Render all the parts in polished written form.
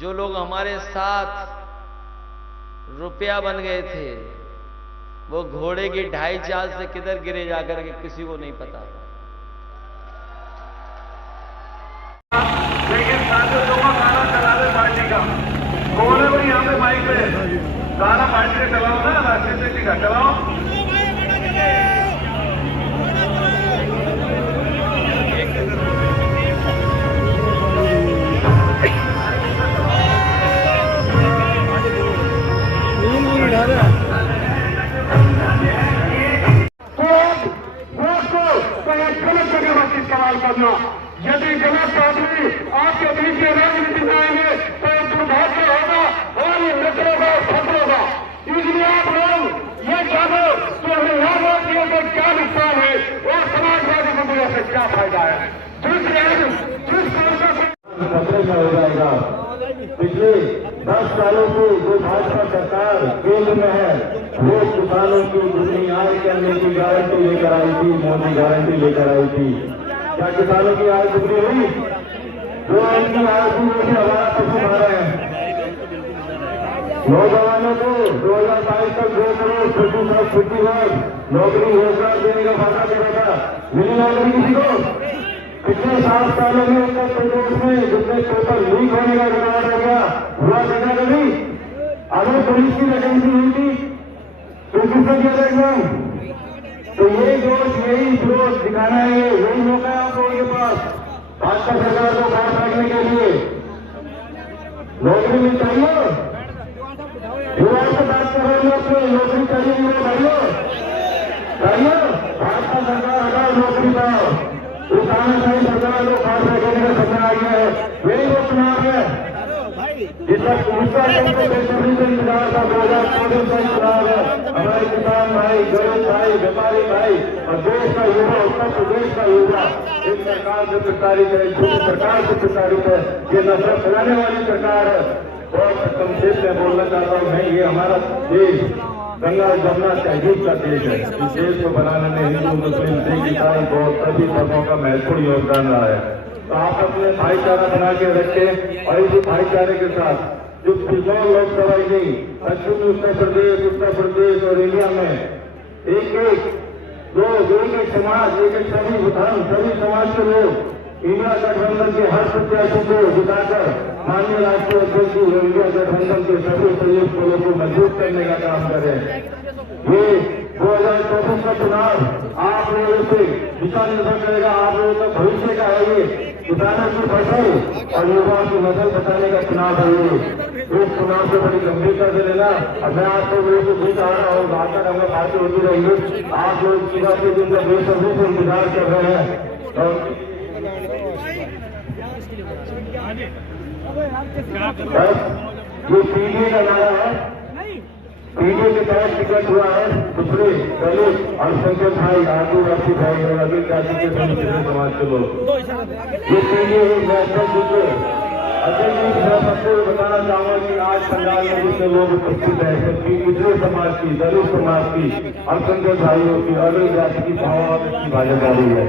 जो लोग हमारे साथ रुपया बन गए थे, वो घोड़े की 2.5 चाल से किधर गिरे जाकर के किसी को नहीं पता। लेकिन साथियों का गाना चला दे पार्टी का, बोले भाई यहाँ पे माइक पे गाना पार्टी का चलाओ ना, राजनीति का चलाओ। करना यदि गलत आदमी आपके बीच में राजनीति में आएंगे तो दुर्भाग्य होगा और ये निकलेगा फसलेगा। इसलिए आप लोग ये जानो कि हरियाणा के क्या नुकसान है और समाजवादी मुद्दों से क्या फायदा है। जिस खतरे में हो जाएगा। पिछले 10 सालों से जो भाजपा सरकार केंद्र में है वो किसानों की जितनी आय करने की गारंटी लेकर आई थी, मोदी गारंटी लेकर आई थी। क्या किसानों की आय दुगनी हुई? जो उनकी आय दुगनी से हमारा पशु खा रहे हैं। नौजवानों को 2022 तक 2 करोड़ 50,000 नौकरी रोजगार देने का वादा किया था, मिली नौकरी किसी को? पिछले 7 सालों में उत्तर प्रदेश में जितने पेपर लीक होने का रिकॉर्ड हो गया हुआ देखा कभी? अगर पुलिस की वैकेंसी हुई थी तो किसने किया था एग्जाम? तो ये जोश यही जोश दिखाना है, यही मौका है आप लोगों के पास भाजपा सरकार को बाहर फेंकने के लिए। नौकरी मिल चाहिए, युवा से बात कर रहे हैं, अपने नौकरी चाहिए भाइयों, चाहिए। भाजपा सरकार हटाओ नौकरी का, किसान सरकार को बाहर फेंकने का सपना आ गया है। यही वो चुनाव है जिसका बेसब्री से इंतजार था। 2024 का चुनाव है। हमारे किसान भाई, गरीब भाई, व्यापारी भाई और देश का युवा, उत्तर प्रदेश का युवा इस सरकार से प्रताड़ित है, दूसरी सरकार से प्रताड़ित है। ये नफरत फैलाने वाली सरकार है। बहुत संक्षेप में बोलना चाहता हूँ मैं, ये हमारा देश गंगा जमुना तहजीब का देश है। इस देश को बनाने में हिंदू मुस्लिम सिख ईसाई बौद्ध सभी धर्मों का महत्वपूर्ण योगदान रहा है। तो आप अपने भाईचारा बना के रखें और इसी भाईचारे के साथ जो 9 लोकसभा नहीं, पश्चिमी उत्तर प्रदेश और इंडिया में एक समाज, एक सभी धर्म, सभी समाज के लोग इंडिया गठबंधन के हर प्रत्याशी को जिताकर माननीय राष्ट्रीय अध्यक्ष इंडिया गठबंधन के सभी सहयोग बलों को मजबूत करने का काम करें। ये 2024 का चुनाव आप लोगों से दिशा निर्भर करेगा, आप लोगों का भविष्य का है। ये किसानों की फसल और युवाओं की नस्ल बचाने का चुनाव है। ये इस चुनाव से बड़ी गंभीरता से लेना। और मैं आप लोगों को भी चाह रहा हूँ, आकर हमें बातें होती रहेंगी। आप लोग सुबह के दिन का बेसब्री से इंतजार कर रहे हैं और ये पीढ़ी का नारा है, पीढ़ी के तहत टिकट हुआ है दूसरे दलित और संख्यक भाई, आदिवासी भाई और अभी जाति के सभी समाज के लोग। ये पीढ़ी अध्यक्ष जी मैं सबको बताना चाहूंगा कि आज पंडाल में जितने लोग उपस्थित है, सबकी पिछले समाज की, दलित समाज की, अल्पसंख्यक भाइयों की, अलग जाति की भावनाओं की भागीदारी है।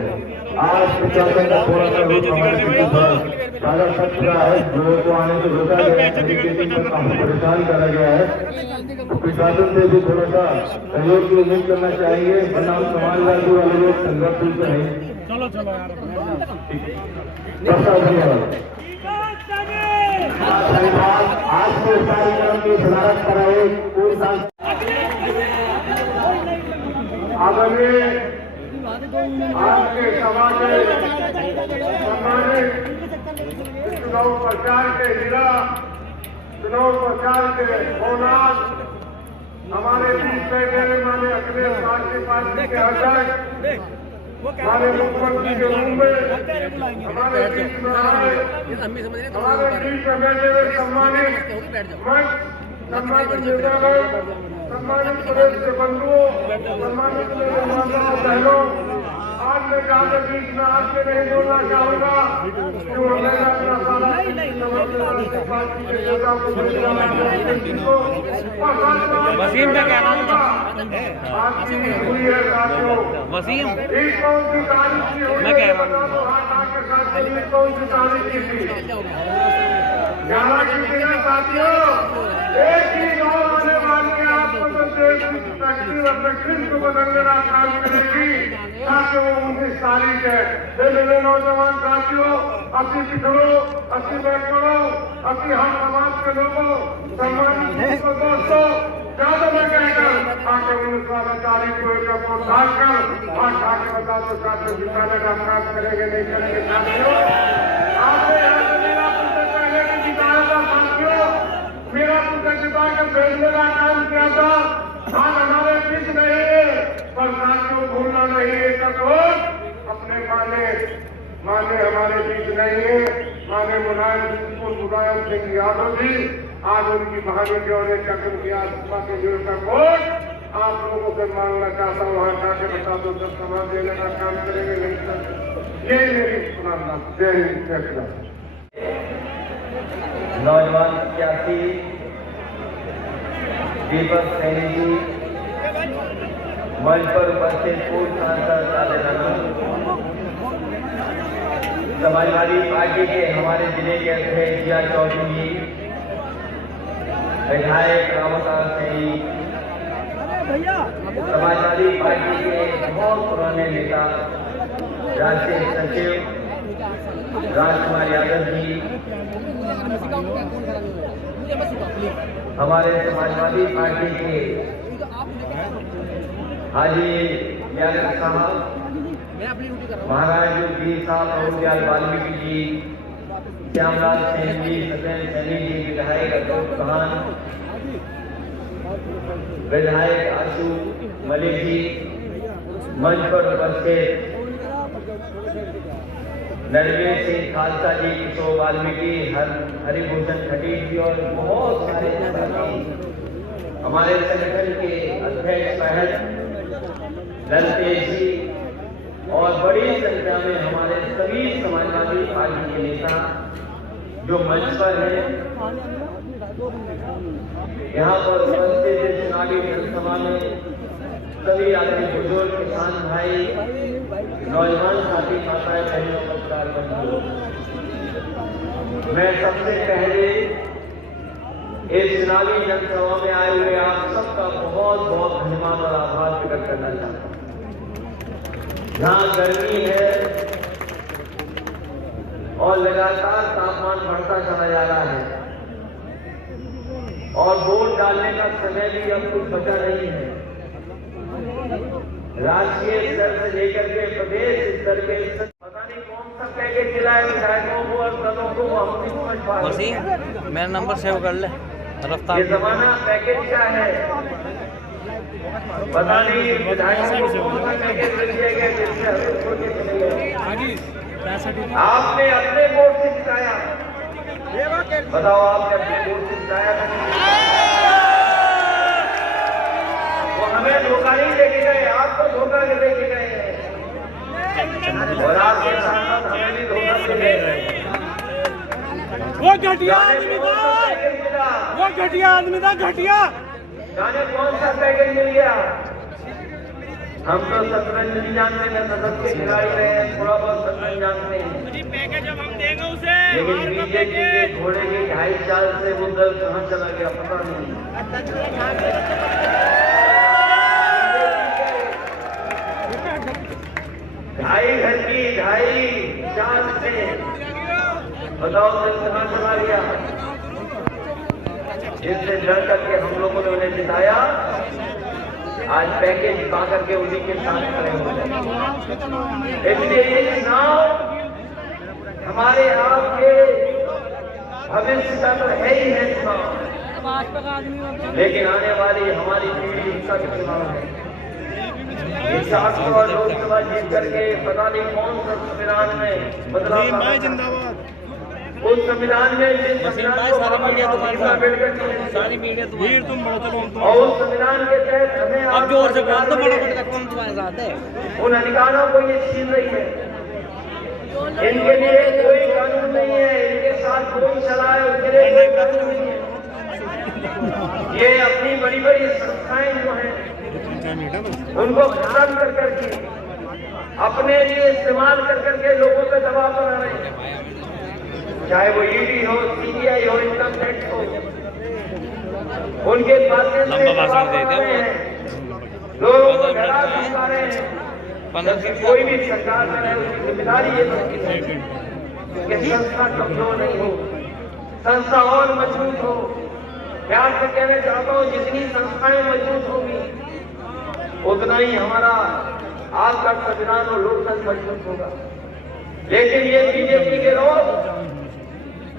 आज प्रशासन का थोड़ा सा लोग हमारे ज्यादा सच रहा है, लोगों को आने से रोका गया है, एजुकेशन पर काफी परेशान करा गया है। प्रशासन से भी थोड़ा सा सहयोग की उम्मीद करना चाहेंगे, वरना हम समाजवादी वाले लोग संघर्ष से नहीं। चलो धन्यवाद। आज के कार्यक्रम की सदारत कराए पूरी साल आज के सम्मानित चुनाव प्रचार के जिला चुनाव प्रचार के होनार हमारे बीच बैठे माने अखिलेश राष्ट्रीय पार्टी के अध्यक्ष, हमारे मुख्यमंत्री के रूप में हमारे बीच में आए, हमारे बीच में बैठे हुए सम्मानित सम्मानित नेतागण, सम्मानित प्रदेश के बंधुओं, सम्मानित माताओं बहनों, आज मैं ज्यादा बीच में आपसे नहीं बोलना चाहूंगा जो हमें अपना सारा पार्टी के नेता को वसीम का क्या नाम था? आपकी हुई है साथियों। वसीम कौन सी तारीख की हुई? मैं कह रहा हूँ कौन सी तारीख की थी? 11 की बिना साथियों एक ही दौर आने वाली है, आपको तो देश की तकदीर अपने किस्म को बदलने का काम करेगी ताकि वो 19 तारीख है। मेरे नौजवान साथियों, अस्सी पिछड़ो, अस्सी बैठो, अस्सी हम समाज के लोगों, सम्मानित दोस्तों, ज्यादा मैं कहकर आके 19 तारीख को एक वोट डालकर हाथ आके बता दो साथियों जिताने का काम करेंगे नहीं करेंगे साथियों। आपने यहाँ से मेरा पुत्र पहले भी जिताया था साथियों, मेरा पुत्र जिता के भेजने का काम किया था। आज हमारे बीच नहीं है, पर साथियों भूलना नहीं है सब वोट अपने माने हमारे बीच नहीं है। माने मुलायम सिंह यादव जी आज उनकी भाग्य के और एक कदम की आत्मा के जुड़ का वोट आप लोगों से मांगना चाहता हूँ। वहां जाके बता दो सब समाज देने का काम करेंगे नहीं सर। यही मेरी सुनाना। जय हिंद जय श्री नौजवान प्रत्याशी दीपक सैनी जी मंच पर उपस्थित पूर्व सांसद काले रंग, समाजवादी पार्टी के हमारे जिले के अध्यक्ष जिया चौधरी जी, विधायक रामदास सैनी, समाजवादी पार्टी के बहुत पुराने नेता राष्ट्रीय सचिव राजकुमार यादव जी, हमारे समाजवादी पार्टी के हाजी यादव साहब, महाराज जी साहब, प्रभुदयाल वाल्मीकि जी, श्यामलाल सेन जी, सत्येंद्र सैनी जी, विधायक अशोक खान, विधायक आशु मलिक जी, मंच पर उपस्थित नरवेश सिंह खालसा जी, किशोर वाल्मीकि, हरिभूषण खटीक जी और बहुत सारे साथी, हमारे संगठन के अध्यक्ष महल ललतेज जी और बड़ी संख्या में हमारे सभी समाजवादी पार्टी के नेता जो मंच पर हैं, यहाँ पर उपस्थित चुनावी जनसभा में सभी आदमी बुजुर्ग, किसान भाई, नौजवान साथी, माताएं, बहनों, पत्रकार बंधुओं, मैं सबसे पहले इस चुनावी जनसभा में आए हुए आप सबका बहुत बहुत धन्यवाद और आभार प्रकट करना चाहता हूँ। जहाँ गर्मी है और लगातार तापमान बढ़ता चला जा रहा है और वोट डालने का समय भी अब कुछ बचा नहीं है, राष्ट्रीय स्तर से लेकर के प्रदेश स्तर के पता नहीं कौन सा पैकेज मिला है विधायकों को और दलों को, हम नहीं समझ पा रहे। मेरा नंबर सेव कर ले। ये जमाना पैकेज क्या है पता नहीं, विधायकों को कौन सा पैकेज मिल जाएगा जिससे आपने अपने वोट से जिताया। बताओ आपने अपने वोट से जिताया था, वो हमें धोखा नहीं देके गए, आपको धोखा देके गए हैं और आपके साथ हमें भी धोखा दे गए। वो घटिया आदमी था, वो घटिया आदमी था, घटिया। जाने कौन सा पैकेज मिल गया, हम तो शतरंज नहीं जानते हैं, सदस्य के खिलाड़ी रहे हैं, थोड़ा बहुत शतरंज जानते हैं, पैकेज अब हम देंगे उसे। लेकिन बीजेपी के घोड़े के 2.5 साल से वो दल कहाँ चला गया पता नहीं। 2.5 साल से बताओ दल कहाँ चला गया, जिससे डर करके हम लोगों ने उन्हें जिताया। आज पैकेज पा करके उन्हीं के साथ खड़े हो गए। इसलिए ये चुनाव हमारे आपके भविष्य का तो है ही है चुनाव, लेकिन आने वाली हमारी पीढ़ी का चुनाव है। ये 400 लोकसभा जीत करके पता नहीं कौन सा संविधान में बदलाव, उस संविधान में जिस संविधान को अम्बेडकर सारी मीडिया और उस संविधान के तहत हमें अब जोर से बोल तो बड़ा कौन तुम्हारे साथ है, उन अधिकारों को ये छीन रही है। इनके लिए कोई कानून नहीं है, इनके साथ कोई चला है उसके लिए कोई कानून नहीं है। ये अपनी बड़ी बड़ी संस्थाएं जो हैं उनको खत्म कर करके अपने लिए इस्तेमाल कर करके लोगों पे दबाव बना रहे हैं। चाहे वो ईडी हो, सीबीआई हो, इनकम टैक्स हो, उनके माध्यम से लोगों को डरा धमका रहे हैं। जबकि कोई भी सरकार में रहे, उसकी जिम्मेदारी ये बनती है कि संस्था कमजोर नहीं हो, संस्था और मजबूत हो। प्यार से कहना चाहता हूँ, जितनी संस्थाएं मजबूत होंगी उतना ही हमारा आपका संविधान और लोकतंत्र मजबूत होगा। लेकिन ये बीजेपी के लोग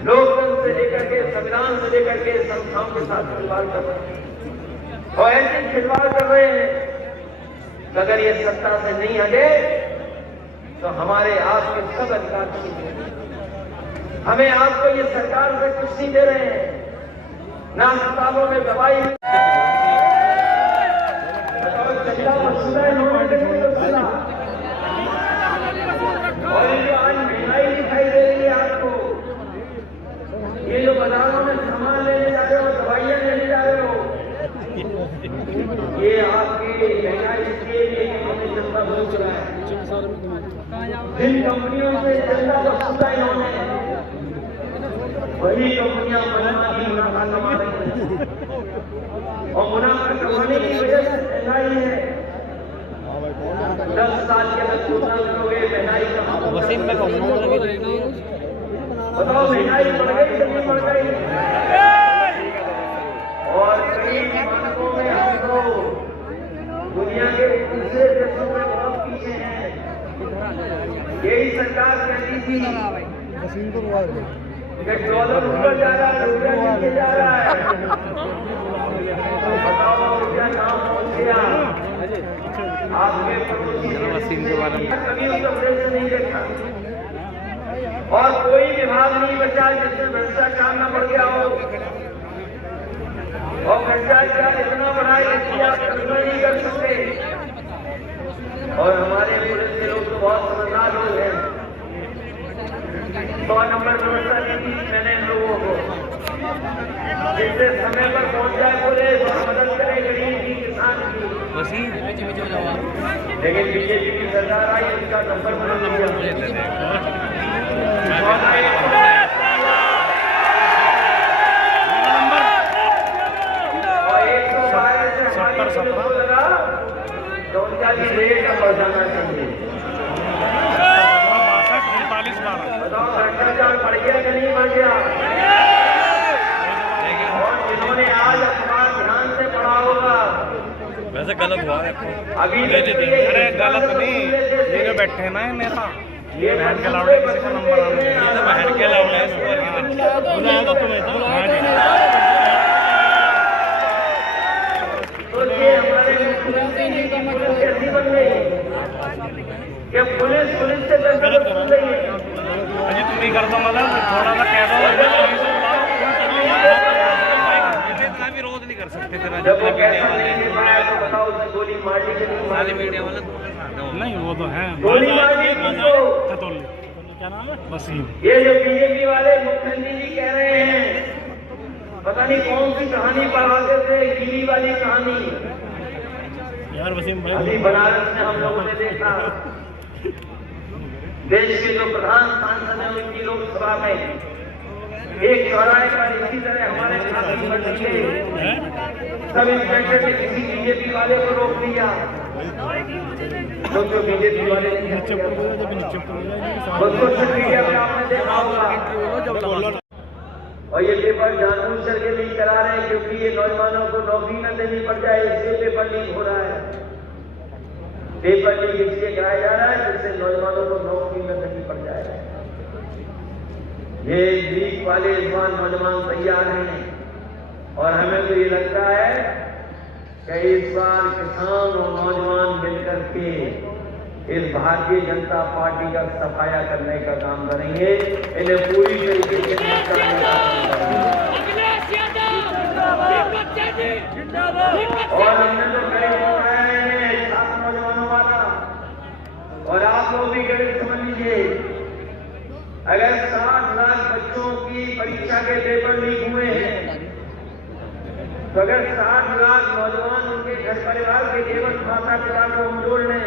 लोकतंत्र से लेकर के, संविधान से लेकर के संस्थाओं के साथ खिलवाड़ कर रहे हैं और ऐसे खिलवाड़ कर रहे हैं। अगर ये सत्ता से नहीं हटे तो हमारे आपके सब अधिकार छीन लेंगे। हमें आपको ये सरकार से कुछ नहीं दे रहे हैं, ना अस्पतालों में दवाई, और ये जो आज महंगाई दिखाई दे रही है आपको, ये जो बाजारों में सामान लेने जा रहे हो, दवाइयां लेने जा रहे हो, ये आपकी महंगाई इसलिए हमें चंदा बूझ रहा है। जिन कंपनियों से चंदा वसूला इन्होंने, वही कंपनियां मनमानी मुनाफा कमा रही हैं और मुनाफा कमाने की वजह से महंगाई है। 10 साल के अंदर सोचना करोगे महंगाई कहाँ बताओ, महंगाई बढ़ गई कि नहीं बढ़ गई? और कई मानकों में हम तो दुनिया के दूसरे देशों में बहुत पीछे हैं। यही सरकार कहती थी कि डॉलर ऊपर जा रहा है, रुपया नीचे जा रहा है। बताओ क्या काम पहुंच गया आपके पड़ोसी के बारे में कभी उसका प्रेस नहीं देखा और कोई विभाग नहीं बचा जिसमें भ्रष्टाचार न बढ़ गया हो। और भ्रष्टाचार इतना बढ़ा है कि आप कल्पना नहीं कर सकते। और हमारे पुलिस के लोग तो बहुत समझदार लोग हैं। 100 नंबर व्यवस्था दी थी मैंने इन लोगों को, जिससे समय पर पहुंच जाए पुलिस और मदद करे गरीब की, किसान की। लेकिन बीजेपी की सरकार आई, इसका नंबर बदल दिया। और 112 से हमारी पुलिस को लगा तो उनका भी रेट बढ़ जाना चाहिए। बताओ भ्रष्टाचार बढ़ गया कि नहीं बढ़ गया? और जिन्होंने आज अखबार ध्यान से पढ़ा होगा, वैसे गलत हुआ है अभी अरे गलत नहीं, ये जो बैठे ना नेता, ये बहन के लावड़े किसी का नंबर बहन के लावड़े बुलाएगा तुम्हें तो ये हमारे मुख्यमंत्री जी की पुलिस कैसी बन गई कि पुलिस से गलत बन गई है। अजी तुम नहीं करता मतलब थोड़ा सा कह दो, इतना विरोध नहीं कर सकते तेरा। जब वो कैसा नहीं मिल पाया तो बताओ उसे गोली मार दी कि नहीं मारी? मीडिया वाला नहीं, वो तो है गोली मार दी किसको? क्या नाम है वसीम। ये जो बीजेपी वाले मुख्यमंत्री जी कह रहे हैं, पता नहीं कौन सी कहानी पढ़ाते थे, गिरी वाली कहानी यार वसीम भाई। अभी बनारस में हम लोगों ने देखा, देश के जो प्रधान सांसद हैं उनकी लोकसभा में एक चौराहे पर इसी तरह हमारे छात्र के सब इंस्पेक्टर ने किसी बीजेपी वाले को रोक दिया। तो बीजेपी वाले उसको सोशल मीडिया पे आपने देखा होगा। और ये पेपर जानबूझ करके लीक करा रहे हैं क्योंकि ये नौजवानों को नौकरी न देनी पड़ जाए, इसलिए पेपर लीक हो रहा है। पेपर लीक इसलिए कराया जा रहा है जिससे नौजवानों को नौकरी न देनी पड़ जाए। ये लीक वाले इस बार नौजवान तैयार हैं और हमें तो ये लगता है कि इस बार किसान और नौजवान मिलकर के इस भारतीय जनता पार्टी का सफाया करने का काम करेंगे। इन्हें पूरी तरीके से और हमने तो गरीब बनाया है 7 नौजवानों वाला, और आप लोग भी गरीब समझ लीजिए। अगर 60 लाख बच्चों की परीक्षा के पेपर लीक हुए हैं तो अगर 60 लाख नौजवान उनके घर परिवार के केवल माता पिता को हम जोड़ लें,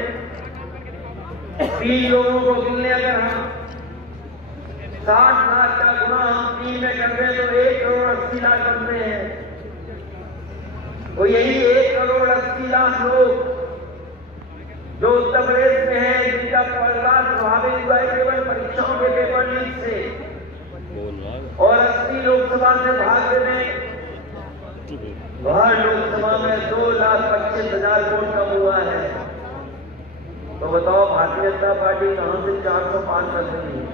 3 लोगों को गिनने अगर हम 60 लाख का गुना हम 3 में कर रहे तो 1 करोड़ 80 लाख बनते हैं। तो यही 1 करोड़ 80 लाख लोग जो उत्तर प्रदेश में है, जिनका परिवार प्रभावित हुआ है केवल परीक्षाओं के पेपर लीक से, और 80 लोकसभा से भाग में हर लोकसभा में 2,25,000 वोट कम हुआ है। तो बताओ भारतीय जनता पार्टी कहां से 400 पार कर रही है?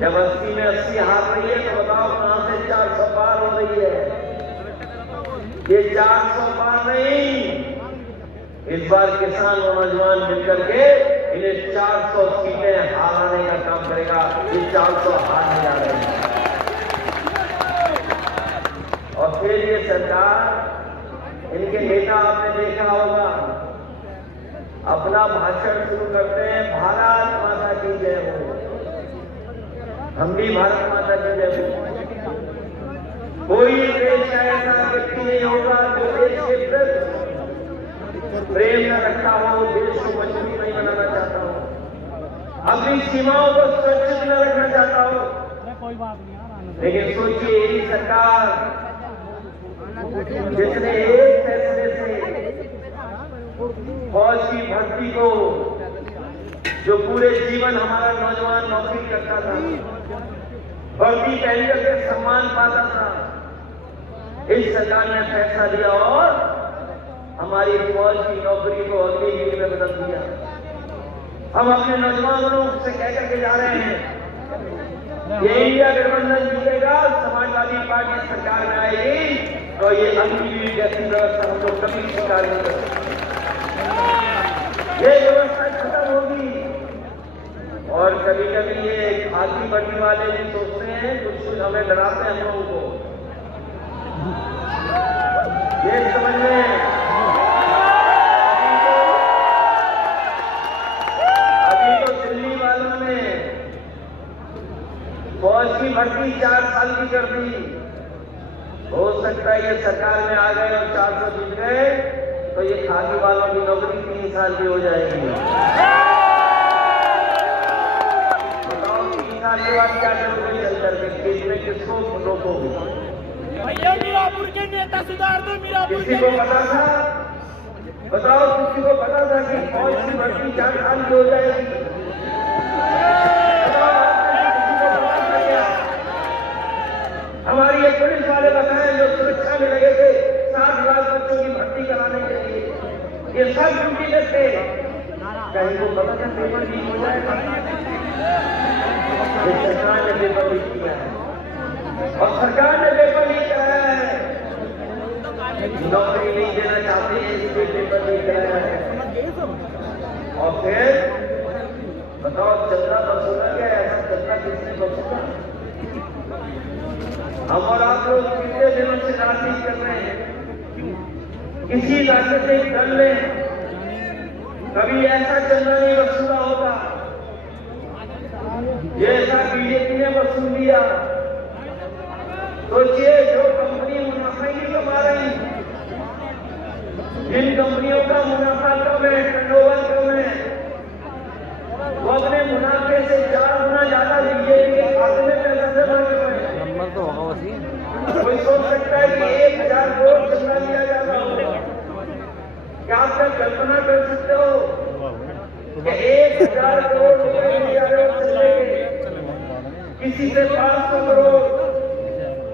जब 80 में 80 हार रही है तो बताओ कहां से 400 पार हो रही है? ये 400 पार नहीं, इस बार किसान और नौजवान मिलकर के इन्हें 400 सीटें हाराने का काम करेगा। ये 400 हारने जा रहे हैं। और फिर ये सरकार, इनके नेता आपने देखा होगा, अपना भाषण शुरू करते हैं भारत माता की जय हो, हम भी भारत माता की जय हो। कोई देश का ऐसा व्यक्ति नहीं होगा जो देश के प्रति प्रेम न रखता हो, देश को मजबूत नहीं बनाना चाहता हो, अपनी सीमाओं को सुरक्षित न रखना चाहता हो। लेकिन सोचिए, यही सरकार जिसने एक फैसले से फौज की भर्ती को, जो पूरे जीवन हमारा नौजवान नौकरी करता था, वर्दी पहन करके सम्मान पाता था, इस सरकार ने फैसला लिया और हमारी फौज की नौकरी को अग्निवीर में बदल दिया। हम अपने नौजवानों से कह करके जा रहे हैं, ये इंडिया गठबंधन जीतेगा, समाजवादी पार्टी सरकार में आएगी, तो ये अग्निवीर जैसी व्यवस्था हम लोग कभी स्वीकार नहीं करेंगे। ये व्यवस्था खत्म होगी। और कभी कभी ये खाकी वर्दी वाले भी सोचते हैं, कुछ हमें डराते हैं हम लोगों को। ये समझ में अभी तो दिल्ली वालों ने फौज की भर्ती 4 साल की कर दी। हो सकता है ये सरकार में आ गए और 400 जीत गए तो ये खाकी वालों की नौकरी 3 साल की हो जाएगी। बताओ 3 साल के बाद क्या करोगे? चल करके खेत में किसको रोकोगे? भैया मीरापुर के नेता सुधार दो। मीरापुर किसी को पता था? बताओ, किसी को पता था कि फौज की भर्ती 4 साल की हो जाएगी? हमारी एक पुलिस वाले बताएं जो सुरक्षा में लगे थे 60 लाख बच्चों की भर्ती कराने के लिए, ये सब ड्यूटी में थे। कहीं को पता था पेपर लीक हो जाएगा? ये सरकार ने पेपर लीक किया है, और सरकार ने पेपर लीक कराया है। नौकरी नहीं देना चाहते हैं, इसलिए पेपर लीक कराया है। और फिर बताओ, चंदा वसूला गया, ऐसा चंदा किसने वसूला? हम और आप लोग कितने दिनों से राजनीति कर रहे हैं, किसी राजनीतिक दल ने कभी ऐसा चंदा नहीं वसूला होगा जैसा बीजेपी ने वसूल लिया। सोचिए, जो कंपनी मुनाफा ही नहीं कमा रही, जिन कंपनियों का मुनाफा कम है, टर्नओवर कम है, वो अपने मुनाफे से 4 गुना ज्यादा बीजेपी के खाते में पैसा जमा कर रहे हैं। तो होगा वसी। कोई सोच सकता है कि 1,000 करोड़ चंदा दिया जा रहा होगा? क्या आप कल्पना कर सकते हो कि 1,000 करोड़ रुपए दिया जा रहे हैं? किसी से 500 करोड़,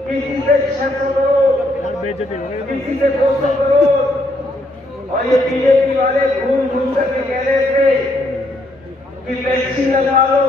किसी से 600 करोड़, किसी से 200 करोड़। और ये बीजेपी वाले घूम घूम करके कह रहे थे कि वैक्सीन लगा लो,